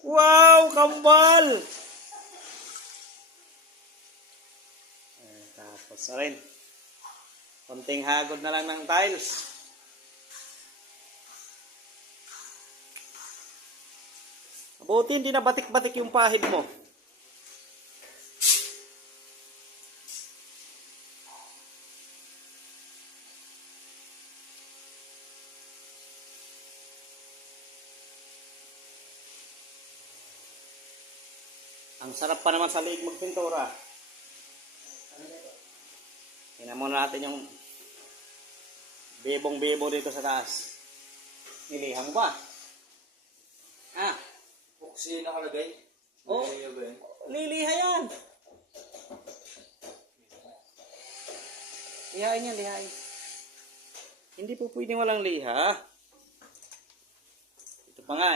Wow, kambal! Eh, tapos na rin. Konting hagod na lang ng tiles. Mabuti hindi na batik-batik yung pahid mo. Ang sarap pa naman sa liig magpintura. Tingnan muna natin yung bebong-bebo dito sa taas. Nilihan mo ba? Ah, Buksi nakalagay. Oh. Nilagay ba yun? liliha yan. Lihain yan, lihain. Hindi po pwedeng walang liha. Ito pa nga.